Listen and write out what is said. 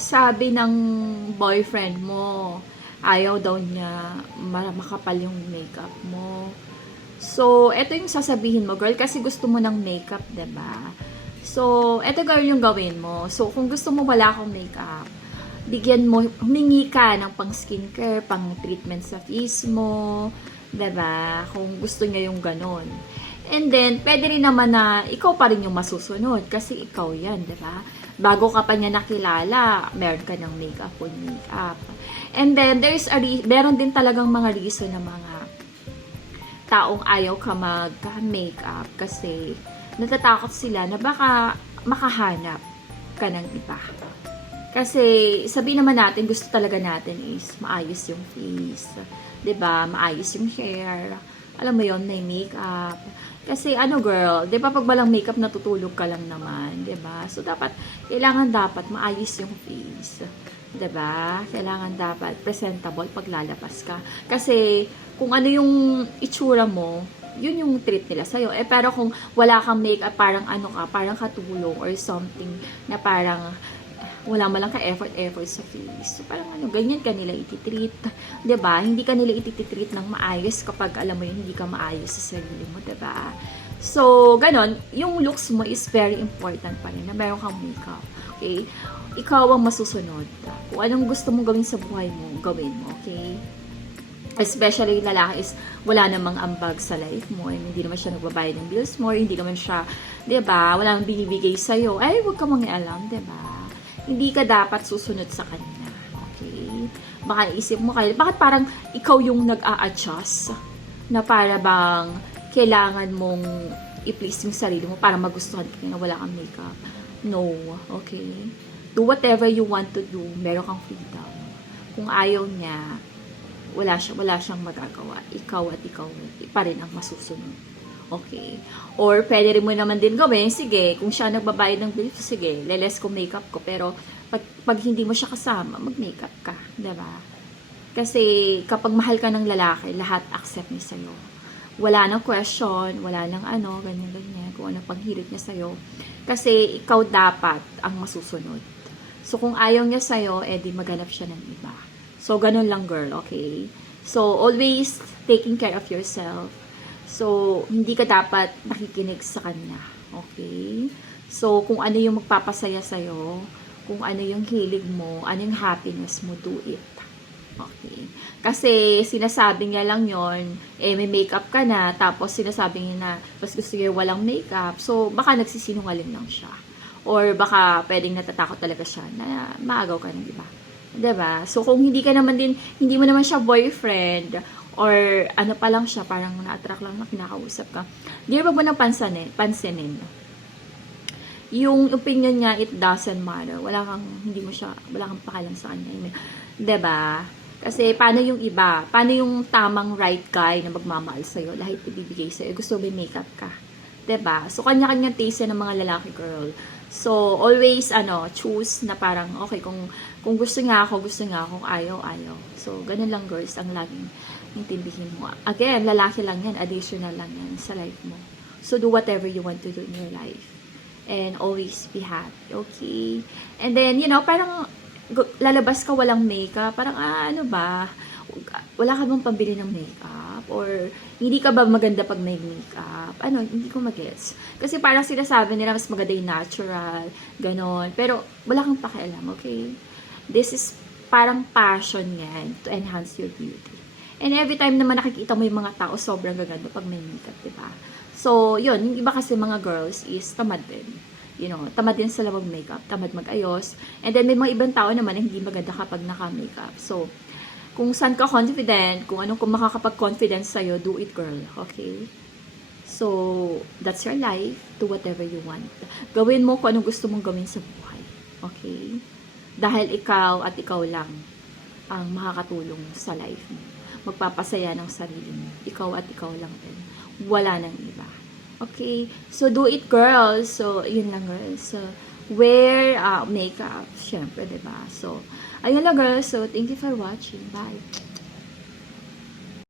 sabi ng boyfriend mo, ayaw daw niya makapal yung makeup mo. So, eto yung sasabihin mo, girl, kasi gusto mo ng makeup, 'di ba? So, eto girl yung gawin mo. So, kung gusto mo wala kang makeup, bigyan mo, humingi ka ng pang skincare, pang treatment sa face mo, 'di ba? Kung gusto niya yung ganon. And then, pwede rin naman na ikaw pa rin yung masusunod kasi ikaw yan, 'di ba? Bago ka pa niya nakilala, meron ka ng makeup on makeup. And then, meron din talagang mga reason na mga taong ayaw ka mag-makeup kasi natatakot sila na baka makahanap ka ng iba. Kasi sabihin naman natin, gusto talaga natin is maayos yung face, 'di ba? Maayos yung hair. Alam mo yon, may makeup. Kasi ano girl, 'di ba pag walang makeup natutulog ka lang naman, 'di ba? So kailangan dapat maayos yung face. 'Di ba? Kailangan dapat presentable pag lalabas ka. Kasi kung ano yung itsura mo, yun yung treat nila sa'yo. Eh, pero kung wala kang makeup, parang ano ka, parang katulong or something na parang wala mo lang ka-effort sa face. So, parang ano, ganyan ka nila ititreat. 'Di ba? Hindi ka nila ititreat ng maayos kapag alam mo yun, hindi ka maayos sa sarili mo, 'di ba? So, ganon, yung looks mo is very important pa rin na meron kang makeup. Okay? Ikaw ang masusunod. Kung anong gusto mong gawin sa buhay mo, gawin mo, okay? Especially yung lalaki is wala namang ambag sa life mo. I mean, hindi naman siya nagbabayad ng bills mo, hindi naman siya, 'di ba? Wala nang binibigay sa iyo. Ay, wag ka mangialam, 'di ba? Hindi ka dapat susunod sa kanya. Okay? Baka isip mo kayo, bakit parang ikaw yung nag-a-adjust na para bang kailangan mong i-please yung sarili mo para magustuhan ka na wala kang makeup. No. Okay? Do whatever you want to do. Meron kang freedom. Kung ayaw niya, wala siyang magagawa. Ikaw at ikaw pa rin ang masusunod. Okay. Or, pwede rin mo naman din gawin, sige, kung siya nagbabayad ng bill, sige, leles ko makeup ko. Pero, pag hindi mo siya kasama, mag-makeup ka. Diba? Kasi, kapag mahal ka ng lalaki, lahat accept niya sa'yo. Wala nang question, wala nang ano, ganyan-ganyan, kung ano panghirit niya sa'yo. Kasi, ikaw dapat ang masusunod. So, kung ayaw niya sa'yo, edi maghanap siya ng iba. So, ganun lang, girl, okay? So, always taking care of yourself. So, hindi ka dapat nakikinig sa kanya. Okay? So, kung ano yung magpapasaya sa'yo, kung ano yung hilig mo, ano yung happiness mo, do it. Okay? Kasi, sinasabi niya lang yon may makeup ka na, tapos sinasabi niya na, mas gusto niya walang makeup. So, baka nagsisinungaling lang siya. Or baka pwedeng natatakot talaga siya na maagaw ka ng iba. 'Di ba? So, kung hindi mo naman siya boyfriend, or ano pa lang siya, parang na-attract lang na kinakausap ka, wag mo nang pansinin. Yung opinion niya, it doesn't matter. Wala kang pakialam sa kanya. I mean, 'di ba? Kasi paano yung iba? Paano yung tamang right guy na magmamahal sa'yo, lahat ibibigay sa'yo, gusto may makeup ka? 'Di ba? So, kanya-kanya taste ng mga lalaki, girl. So, always, choose na parang, okay, kung gusto niya ako, kung ayaw. So, ganun lang, girls, ang laging intindihin mo. Again, lalaki lang yan, additional lang yan sa life mo. So, do whatever you want to do in your life. And always be happy, okay? And then, parang lalabas ka walang makeup, parang, ano ba? Wala ka bang pambili ng makeup? Or, hindi ka ba maganda pag may makeup? Hindi ko mag-gets. Kasi parang sinasabi nila, mas maganda yung natural, ganon. Pero, wala kang pakialam, okay? This is parang passion yan to enhance your beauty. And every time naman nakikita mo yung mga tao, sobrang gaganda pag may makeup, diba? So, yun, yung iba kasi mga girls is tamad din. Tamad din sila mag-makeup, tamad mag-ayos. And then, may mga ibang tao naman na hindi maganda kapag naka-makeup. So, kung saan ka confident, kung makakapag-confidence sa'yo, do it, girl. Okay? So, that's your life. Do whatever you want. Gawin mo kung anong gusto mong gawin sa buhay. Okay? Dahil ikaw at ikaw lang ang makakatulong sa life mo. Magpapasaya ng sarili mo. Ikaw at ikaw lang din. Wala nang iba. Okay? So, do it, girls. So, yun lang, girls. So, wear makeup. Syempre, diba? So, ayun lang, girls. So, thank you for watching. Bye.